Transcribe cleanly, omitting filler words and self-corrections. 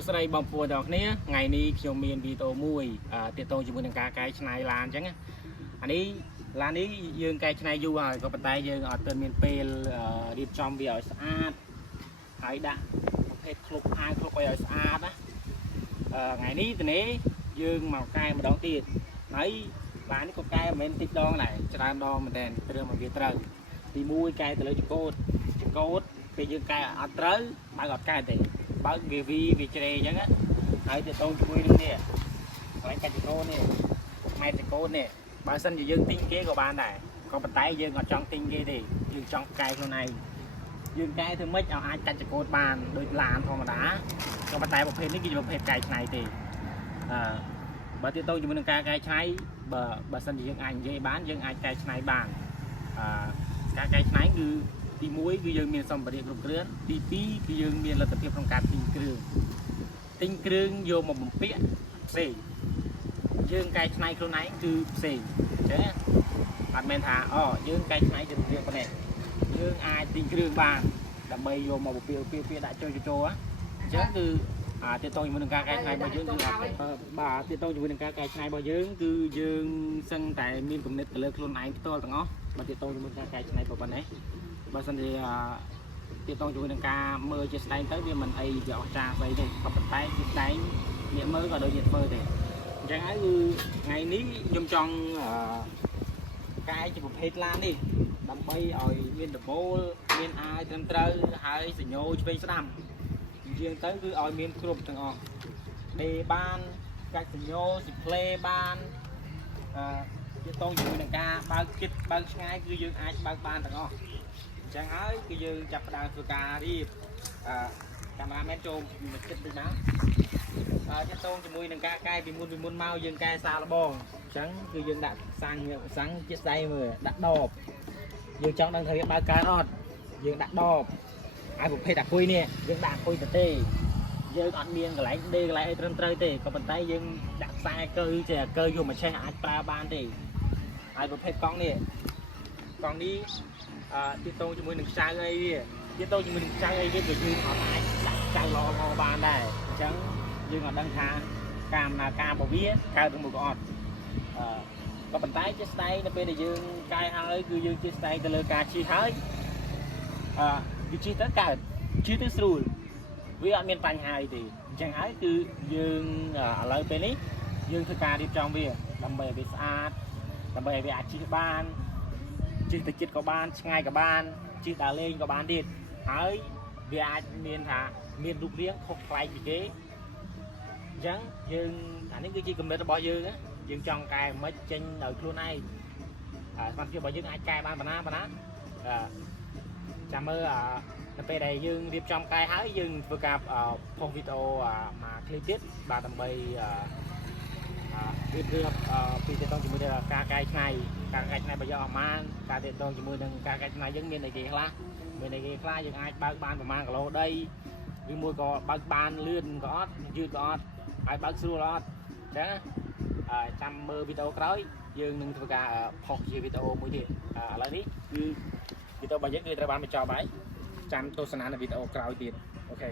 សស្រីបងប្អូនទាំងគ្នាថ្ងៃនេះខ្ញុំមានវីដេអូមួយទាក់ទងជាមួយនឹងការកែច្នៃឡានអញ្ចឹងអានេះឡាននេះយើងកែច្នៃយូរហើយក៏ប៉ុន្តែយើងអត់ទាន់មានពេលរៀបចំវាឲ្យស្អាតហើយដាក់ប្រភេទឃ្លុបអាវឃ្លុបឲ្យស្អាតណាថ្ងៃនេះទៅនេះយើងមកកែម្ដងទៀតហើយឡាននេះក៏កែមិនមែនតិចដងដែរច្រើនដងមែនតើព្រមមកវាត្រូវទី1កែទៅលើចង្កូតពេលយើងកែអត់ត្រូវបើអត់កែទេបើវាជ្រេអញ្ចឹងហើយទៅតងជាមួយនឹងនេះកន្លែងកាច់ចង្កូតនេះម៉ែត្រចង្កូតនេះបើសិនជាយើងទិញគេក៏បានដែរក៏ប៉ុន្តែយើងអត់ចង់ទិញគេទេយើងចង់កែខ្លួនឯងយើងកែធ្វើម៉េចឲ្យអាចកាច់ចង្កូតបានដូចឡានធម្មតាក៏ប៉ុន្តែប្រភេទនេះគឺជាប្រភេទកែច្នៃទេបើទៅតងជាមួយនឹងការកែច្នៃបើសិនជាយើងអាចនិយាយបានយើងអាចកែច្នៃបានការកែច្នៃគឺទី1គឺយើងមានសម្ភារៈគ្រប់គ្រាន់ទី2គឺយើងមានលទ្ធភាពក្នុងការទិញគ្រឿងយកមកបំពាក់ផ្សេងយើងកែច្នៃខ្លួនឯងគឺផ្សេងអញ្ចឹងអត់មែនថាយើងកែច្នៃទៅរៀងប៉ុណ្ណេះយើងអាចទិញគ្រឿងបានដើម្បីយកមកបំពាក់ដាក់ចូលអញ្ចឹងគឺទាក់ទងជាមួយនឹងការកែច្នៃរបស់យើងគឺបាទទាក់ទងជាមួយនឹងការកែច្នៃរបស់យើងគឺយើងសឹងតែមានគំនិតទៅលើខ្លួនឯងផ្ទាល់ទាំងអស់បើទាក់ទងជាមួយនឹងការកែច្នៃប៉ុណ្ណេះបើសិនជាទាក់ទងជាមួយនឹងការមើលជាស្ដែងទៅវាមិនអីវាអស្ចារ្យស្អីទេក៏ប៉ុន្តែជាស្ដែងអ្នកមើលក៏ដូចជាធ្វើទេអញ្ចឹងហើយគឺថ្ងៃនេះខ្ញុំចង់កែជាប្រភេទឡាននេះដើម្បីឲ្យមានដបូលមានអាយត្រឹមត្រូវហើយសញ្ញោឆ្វេងស្ដាំជាងទៅគឺឲ្យមានគ្រប់ទាំងអស់ដេបានកាច់សញ្ញោស៊ីផ្លេបានទាក់ទងជាមួយនឹងការបើកចិត្តបើកឆ្ងាយគឺយើងអាចបើកបានទាំងអស់អញ្ចឹងហើយគឺយើងចាប់ផ្ដើមធ្វើការរៀបកាមេរ៉ាមែនចូលមកចិត្តដូចណាទាក់ទងជាមួយនឹងការកែពីមុនមកយើងកែសាលបងអញ្ចឹងគឺយើងដាក់សាំងជាស្ដៃមើលដាក់ដបយើងចង់ដឹងថាវាបើកកើតអត់យើងដាក់ដបហើយប្រភេទអាគុយនេះយើងដាក់អាគុយទៅទេយើងអត់មានកន្លែងដេកន្លែងអីត្រឹមត្រូវទេក៏ប៉ុន្តែយើងដាក់ខ្សែកើជាកើយកមកឆេះអាចប្រើបានទេហើយប្រភេទកង់នេះទាក់ទងជាមួយនឹងខ្ចៅអីវាទាក់ទងជាមួយនឹងខ្ចៅអីវាក៏យើងអត់អាចដាក់ខ្ចៅល្អបានដែរអញ្ចឹងយើងអត់ដឹងថាការដំណើរការរបស់វាកើតទៅមួយក៏អត់ក៏ប៉ុន្តែជាស្ដែងនៅពេលដែលយើងកែហើយគឺយើងជាស្ដែងទៅលើការជិះហើយវាជិះទៅកើតជិះទៅស្រួលវាអត់មានបញ្ហាអីទេអញ្ចឹងហើយគឺយើងឥឡូវពេលនេះយើងធ្វើការរៀបចំវាដើម្បីឲ្យវាស្អាតដើម្បីឲ្យវាអាចជិះបានជិះទៅជិតក៏បានឆ្ងាយក៏បានជិះដើរលេងក៏បានទៀតហើយវាអាចមានថាមានរូបរាងខុសប្លែកពីគេអញ្ចឹងយើងអានេះគឺជាគំនិតរបស់យើងចង់កែមិនចេញដោយខ្លួនឯងសមត្ថភាពរបស់យើងអាចកែបានប៉ុណ្ណាចាំមើលនៅពេលដែលយើងរៀបចំកែហើយយើងធ្វើការផុសវីដេអូមួយឃ្លីបទៀតបាទដើម្បីរៀបរាប់ពីទាក់ទងជាមួយនឹងការកែច្នៃរបស់យើងអស់ម៉ានការទាក់ទងជាមួយនឹងការកែច្នៃយើងមានអីគេខ្លះយើងអាចបើកបានប្រមាណគីឡូដីឬមួយក៏បើកបានលឿនក៏អត់យឺតក៏អត់ហើយបើកស្រួលអត់អញ្ចឹងចាំមើលវីដេអូក្រោយយើងនឹងធ្វើការផុសជាវីដេអូមួយទៀតឥឡូវនេះគឺវីដេអូរបស់យើងគឺត្រូវបានបញ្ចប់ហើយចាំទស្សនានៅវីដេអូក្រោយទៀតអូខេ